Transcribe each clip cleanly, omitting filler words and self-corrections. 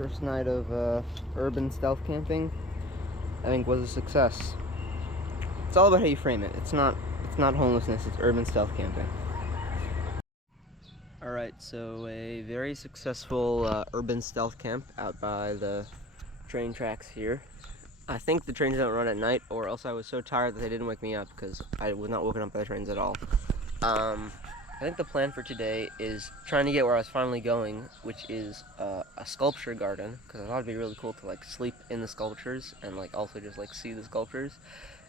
First night of urban stealth camping, I think, was a success. It's all about how you frame it. It's not homelessness, it's urban stealth camping. Alright, so a very successful urban stealth camp out by the train tracks here. I think the trains don't run at night, or else I was so tired that they didn't wake me up, because I was not woken up by the trains at all. I think the plan for today is trying to get where I was finally going, which is a sculpture garden, because I thought it'd be really cool to like sleep in the sculptures and like also just like see the sculptures.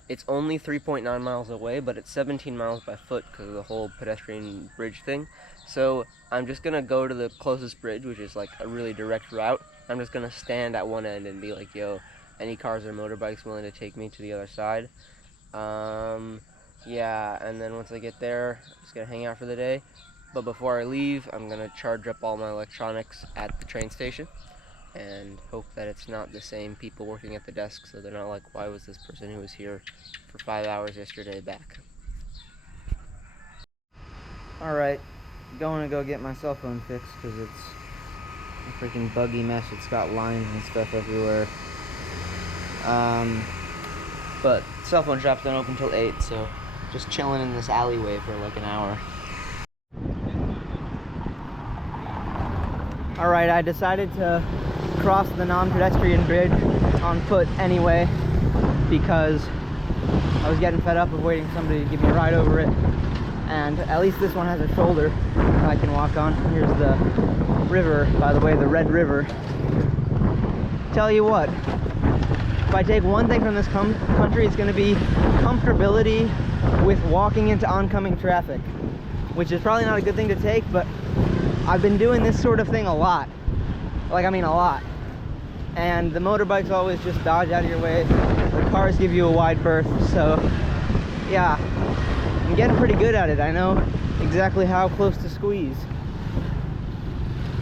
It's only 3.9 miles away, but it's 17 miles by foot because of the whole pedestrian bridge thing. So I'm just gonna go to the closest bridge, which is like a really direct route. I'm just gonna stand at one end and be like, yo, any cars or motorbikes willing to take me to the other side? Yeah, and then once I get there, I'm just gonna hang out for the day. But before I leave, I'm gonna charge up all my electronics at the train station and hope that it's not the same people working at the desk, so they're not like, why was this person who was here for 5 hours yesterday back? Alright, going to go get my cell phone fixed because it's a freaking buggy mess. It's got lines and stuff everywhere. But cell phone shops don't open till 8, so just chilling in this alleyway for like an hour. Alright, I decided to cross the non-pedestrian bridge on foot anyway because I was getting fed up of waiting for somebody to give me a ride over it. And at least this one has a shoulder I can walk on. Here's the river, by the way, the Red River. Tell you what, if I take one thing from this country, it's going to be comfortability with walking into oncoming traffic, which is probably not a good thing to take, but I've been doing this sort of thing a lot. Like, I mean a lot. And the motorbikes always just dodge out of your way. The cars give you a wide berth, so yeah, I'm getting pretty good at it. I know exactly how close to squeeze.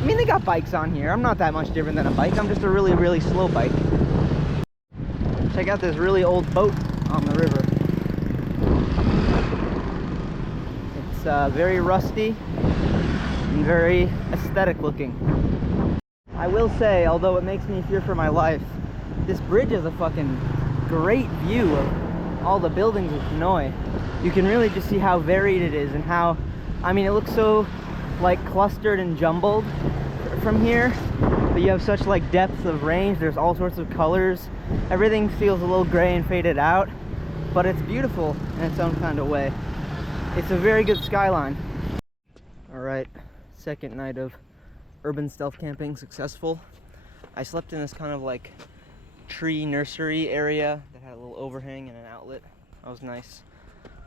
I mean, they got bikes on here. I'm not that much different than a bike. I'm just a really, really slow bike. Check out this really old boat on the river. It's very rusty and very aesthetic looking. I will say, although it makes me fear for my life, this bridge is a fucking great view of all the buildings of Hanoi. You can really just see how varied it is and how, I mean, it looks so like clustered and jumbled from here, but you have such like depth of range. There's all sorts of colors. Everything feels a little gray and faded out, but it's beautiful in its own kind of way. It's a very good skyline. All right, second night of urban stealth camping successful. I slept in this kind of like tree nursery area that had a little overhang and an outlet. That was nice.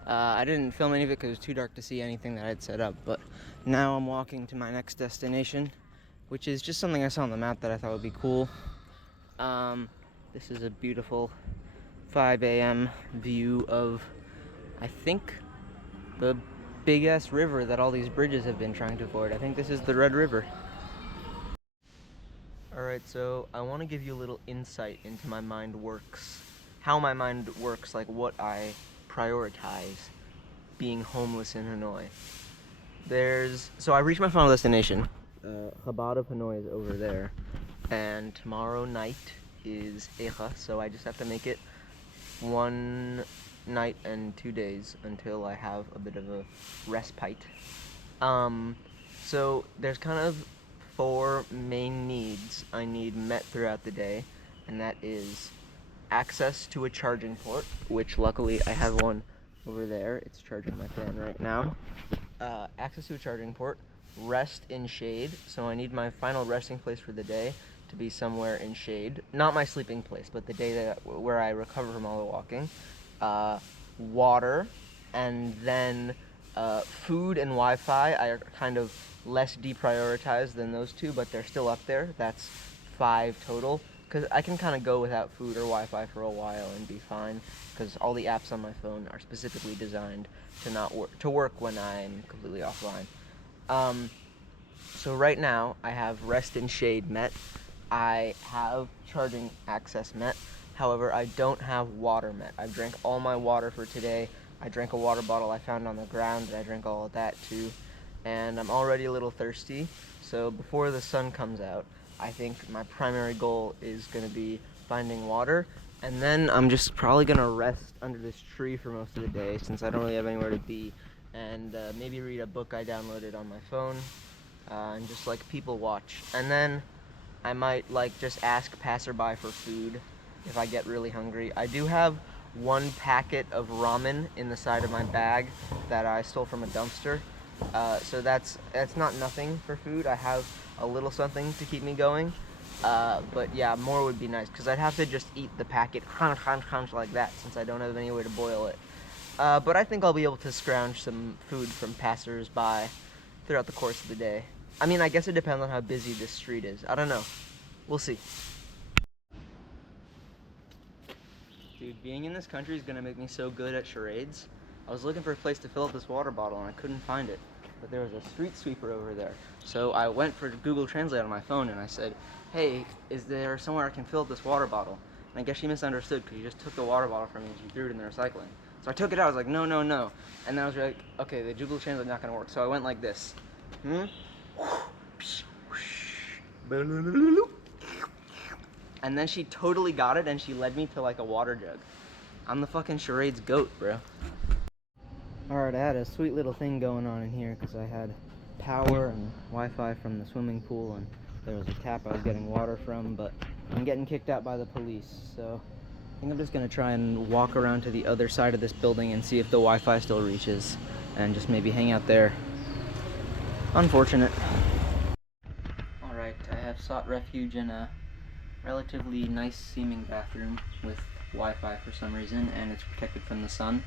I didn't film any of it because it was too dark to see anything that I'd set up, but now I'm walking to my next destination, which is just something I saw on the map that I thought would be cool. This is a beautiful 5 a.m. view of, I think, the big-ass river that all these bridges have been trying to avoid. I think this is the Red River. Alright, so I want to give you a little insight into my mind works. How my mind works, like what I prioritize being homeless in Hanoi. So I reached my final destination. Chabad of Hanoi is over there. And tomorrow night is Eicha, so I just have to make it 1 night and 2 days until I have a bit of a respite. So there's kind of 4 main needs I need met throughout the day, and that is access to a charging port, which luckily I have one over there. It's charging my fan right now. Access to a charging port, rest in shade, so I need my final resting place for the day to be somewhere in shade. Not my sleeping place, but the day where I recover from all the walking. Water, and then food and Wi-Fi are kind of less deprioritized than those 2, but they're still up there. That's 5 total, because I can kind of go without food or Wi-Fi for a while and be fine, because all the apps on my phone are specifically designed to work when I'm completely offline. So right now I have rest and shade met. I have charging access met. However, I don't have water met. I've drank all my water for today. I drank a water bottle I found on the ground, and I drank all of that too. And I'm already a little thirsty, so before the sun comes out, I think my primary goal is going to be finding water, and then I'm just probably going to rest under this tree for most of the day since I don't really have anywhere to be, and maybe read a book I downloaded on my phone, and just like people watch. And then I might like just ask passerby for food if I get really hungry. I do have one packet of ramen in the side of my bag that I stole from a dumpster. So that's not nothing for food. I have a little something to keep me going. But yeah, more would be nice because I'd have to just eat the packet crunch, crunch, crunch like that since I don't have any way to boil it. But I think I'll be able to scrounge some food from passers-by throughout the course of the day. I mean, I guess it depends on how busy this street is. I don't know. We'll see. Dude, being in this country is gonna make me so good at charades. I was looking for a place to fill up this water bottle and I couldn't find it. But there was a street sweeper over there. So I went for Google Translate on my phone and I said, hey, is there somewhere I can fill up this water bottle? And I guess she misunderstood because she just took the water bottle from me and she threw it in the recycling. So I took it out, I was like, no, no, no. And then I was like, okay, the Google Translate not gonna work. So I went like this. And then she totally got it and she led me to like a water jug. I'm the fucking charades goat, bro. Alright, I had a sweet little thing going on in here because I had power and Wi-Fi from the swimming pool and there was a tap I was getting water from, but I'm getting kicked out by the police, so I think I'm just gonna try and walk around to the other side of this building and see if the Wi-Fi still reaches and just maybe hang out there. Unfortunate. Alright, I have sought refuge in a relatively nice seeming bathroom with Wi-Fi for some reason, and it's protected from the sun,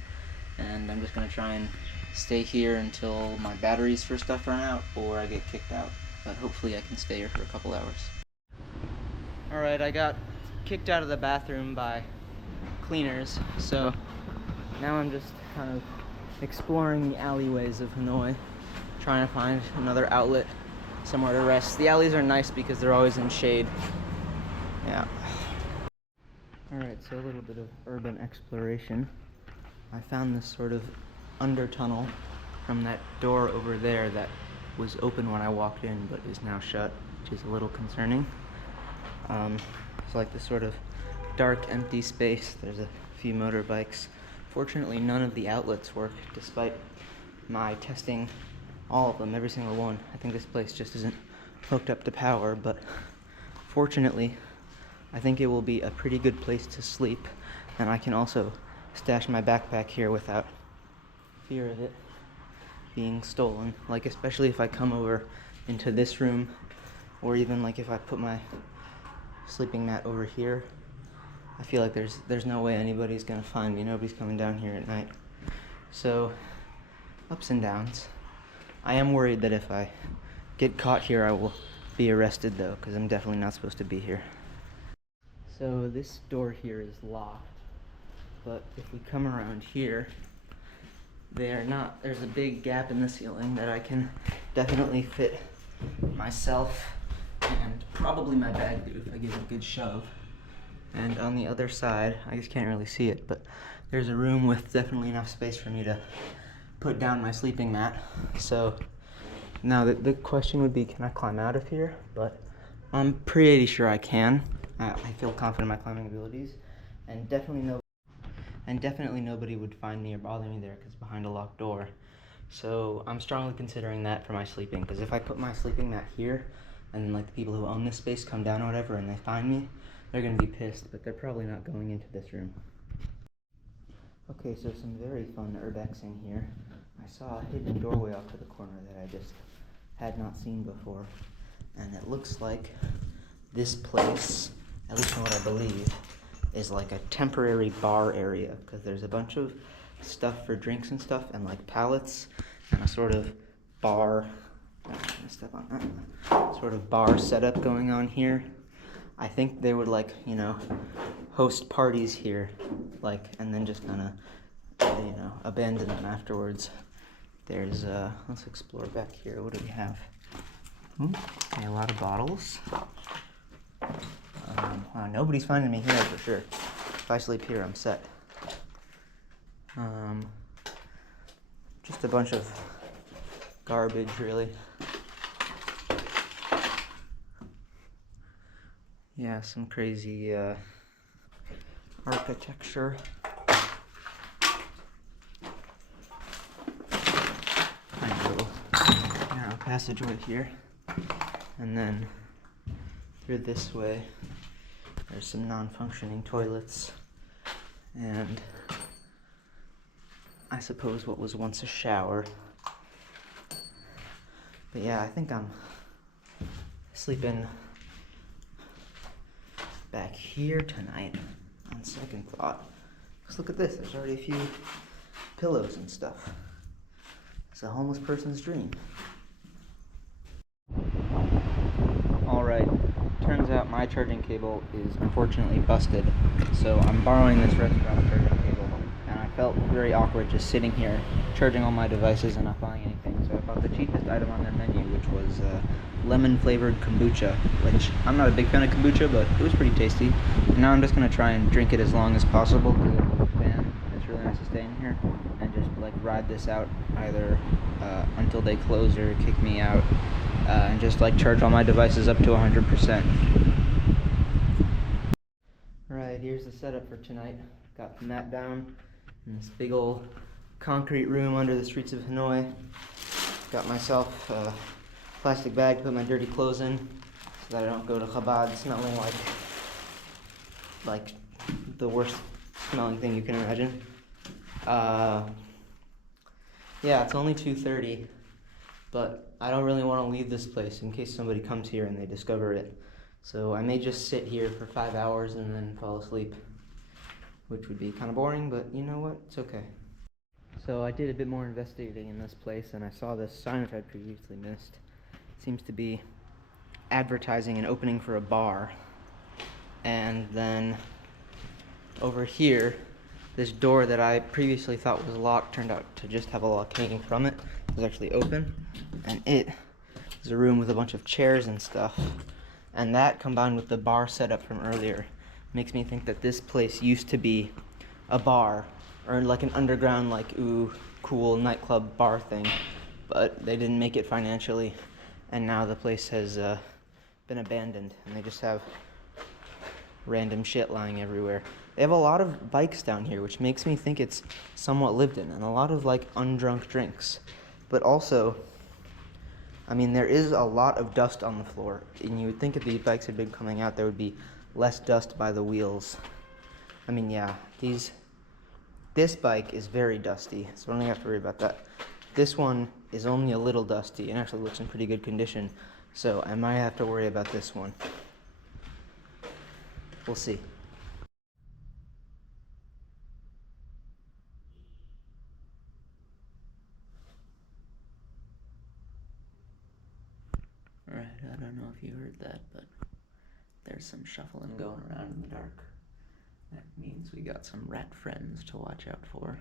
and I'm just gonna try and stay here until my batteries for stuff run out or I get kicked out, but hopefully I can stay here for a couple hours. Alright, I got kicked out of the bathroom by cleaners, so now I'm just kind of exploring the alleyways of Hanoi, trying to find another outlet, somewhere to rest. The alleys are nice because they're always in shade. Yeah. Alright, so a little bit of urban exploration. I found this sort of under tunnel from that door over there that was open when I walked in but is now shut, which is a little concerning. It's like this sort of dark, empty space. There's a few motorbikes. Fortunately, none of the outlets work, despite my testing all of them, every single one. I think this place just isn't hooked up to power, but fortunately, I think it will be a pretty good place to sleep, and I can also stash my backpack here without fear of it being stolen. Like, especially if I come over into this room, or even like if I put my sleeping mat over here, I feel like there's no way anybody's gonna find me. Nobody's coming down here at night. So, ups and downs. I am worried that if I get caught here, I will be arrested though, because I'm definitely not supposed to be here. So this door here is locked, but if we come around here, they are not. There's a big gap in the ceiling that I can definitely fit myself and probably my bag through if I give it a good shove. And on the other side, I just can't really see it, but there's a room with definitely enough space for me to put down my sleeping mat. So now the question would be, can I climb out of here? But I'm pretty sure I can. I feel confident in my climbing abilities, and definitely nobody would find me or bother me there because it's behind a locked door. So I'm strongly considering that for my sleeping, because if I put my sleeping mat here and like the people who own this space come down or whatever and they find me, they're gonna be pissed, but they're probably not going into this room. Okay, so some very fun urbexing here. I saw a hidden doorway off to the corner that I just had not seen before, and it looks like this place, at least from what I believe, is like a temporary bar area, because there's a bunch of stuff for drinks and stuff, and like pallets, and a sort of bar, I'm gonna step on that, sort of bar setup going on here. I think they would like, you know, host parties here, like, and then just kind of, you know, abandon them afterwards. There's, let's explore back here. What do we have? Okay, a lot of bottles. Wow, nobody's finding me here for sure. If I sleep here, I'm set. Just a bunch of garbage, really. Yeah, some crazy architecture. Tiny little narrow passageway here. And then through this way, there's some non-functioning toilets. And I suppose what was once a shower. But yeah, I think I'm sleeping back here tonight on second thought. Because look at this, there's already a few pillows and stuff. It's a homeless person's dream. Alright, turns out my charging cable is unfortunately busted. So I'm borrowing this restaurant's charging cable. And I felt very awkward just sitting here charging all my devices and not buying anything. So I bought the cheapest item on their menu, which was lemon flavored kombucha, which I'm not a big fan of kombucha, but it was pretty tasty. And now I'm just going to try and drink it as long as possible because I'm a fan. It's really nice to stay in here and just like ride this out either until they close or kick me out, and just like charge all my devices up to 100%. Alright, here's the setup for tonight. Got the mat down in this big old concrete room under the streets of Hanoi. Got myself a plastic bag to put my dirty clothes in so that I don't go to Chabad smelling like the worst smelling thing you can imagine. Yeah, it's only 2:30, but I don't really want to leave this place in case somebody comes here and they discover it. So I may just sit here for 5 hours and then fall asleep, which would be kind of boring, but you know what? It's okay. So I did a bit more investigating in this place, and I saw this sign which I'd previously missed. It seems to be advertising an opening for a bar. And then over here, this door that I previously thought was locked turned out to just have a lock hanging from it. It was actually open, and it is a room with a bunch of chairs and stuff. And that, combined with the bar setup from earlier, makes me think that this place used to be a bar, or like an underground, like, ooh, cool nightclub bar thing. But they didn't make it financially, and now the place has been abandoned, and they just have random shit lying everywhere. They have a lot of bikes down here, which makes me think it's somewhat lived in, and a lot of like undrunk drinks. But also, I mean, there is a lot of dust on the floor, and you would think if these bikes had been coming out, there would be less dust by the wheels. I mean, yeah, this bike is very dusty, so I don't have to worry about that. This one is only a little dusty and actually looks in pretty good condition, so I might have to worry about this one. We'll see. Alright, I don't know if you heard that, but there's some shuffling going around in the dark. That means we got some rat friends to watch out for.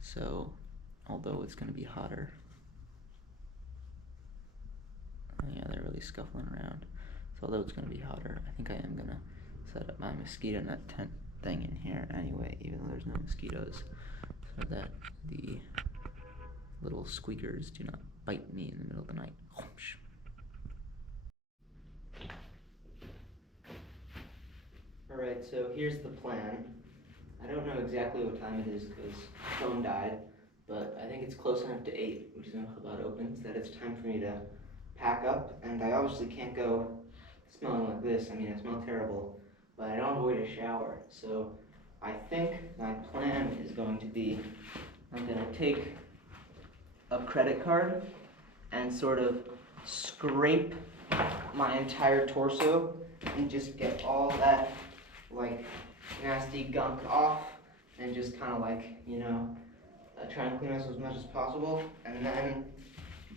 So, although it's going to be hotter, yeah, they're really scuffling around. So although it's going to be hotter, I think I am going to set up my mosquito net tent thing in here anyway, even though there's no mosquitoes, so that the little squeakers do not bite me in the middle of the night. Alright, so here's the plan. I don't know exactly what time it is because the phone died, but I think it's close enough to 8, which is when Chabad opens, that it's time for me to pack up, and I obviously can't go smelling like this. I mean, I smell terrible, but I don't avoid a shower. So I think my plan is going to be, I'm going to take a credit card and sort of scrape my entire torso and just get all that like nasty gunk off, and just kind of like, you know, try and clean myself as much as possible. And then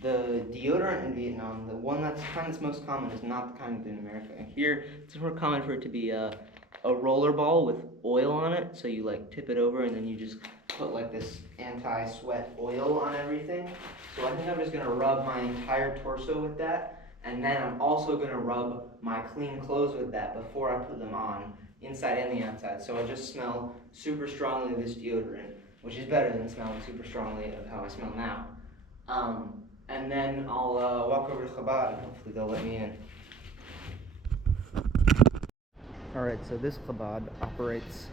the deodorant in Vietnam, the one that's kind that's most common, is not the kind in America. Here, it's more common for it to be a roller ball with oil on it. So you like tip it over and then you just put like this anti-sweat oil on everything. So I think I'm just gonna rub my entire torso with that. And then I'm also gonna rub my clean clothes with that before I put them on, inside and the outside. So I just smell super strongly of this deodorant, which is better than smelling super strongly of how I smell now. And then I'll walk over to Chabad and hopefully they'll let me in. Alright, so this Chabad operates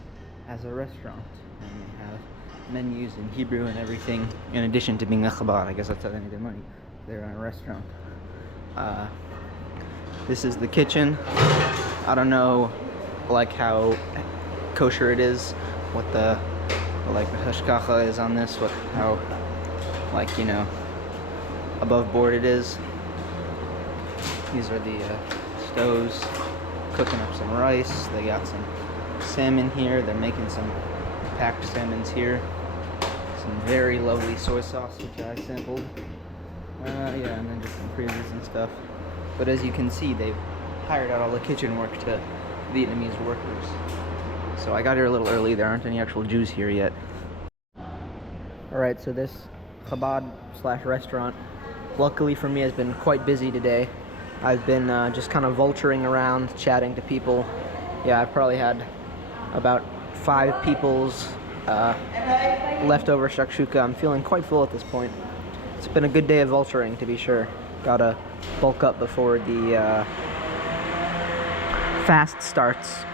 as a restaurant, and they have menus in Hebrew and everything, in addition to being a Chabad. I guess that's how they make their money. They're in a restaurant. This is the kitchen. I don't know, like, how kosher it is, what the hashkacha is on this, how, like, you know, above board it is. These are the stoves, cooking up some rice. They got some salmon here. They're making some packed salmons here. Some very lovely soy sauce, which I sampled. Yeah, and then just some freezers and stuff. But as you can see, they've hired out all the kitchen work to Vietnamese workers. So I got here a little early. There aren't any actual Jews here yet. Alright, so this Chabad/restaurant, luckily for me, has been quite busy today. I've been just kind of vulturing around, chatting to people. Yeah, I've probably had about 5 people's leftover shakshuka. I'm feeling quite full at this point. It's been a good day of vulturing, to be sure. Gotta bulk up before the fast starts.